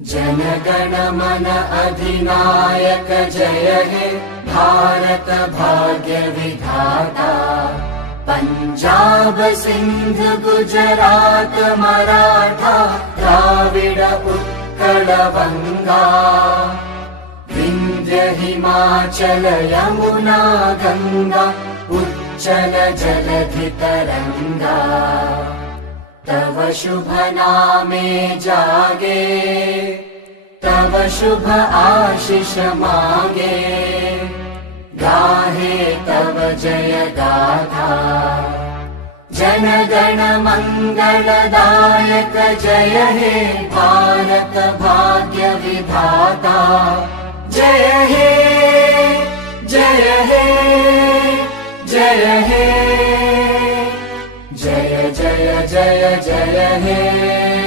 जनगण मन अधिनायक जय हे भारत भाग्य विधाता। पंजाब सिंध गुजरात मराठा द्राविड उत्कल बंगा। विंध्य हिमाचल यमुना गंगा उच्चल जलधि तरंगा। तव शुभ नामे जागे तव शुभ आशीष मागे। गाहे तव जय गाथा जनगण मंगलदायक जय हे भारत भाग्य विधाता। जय हे जय हे जय हे जय जय जय जय हे।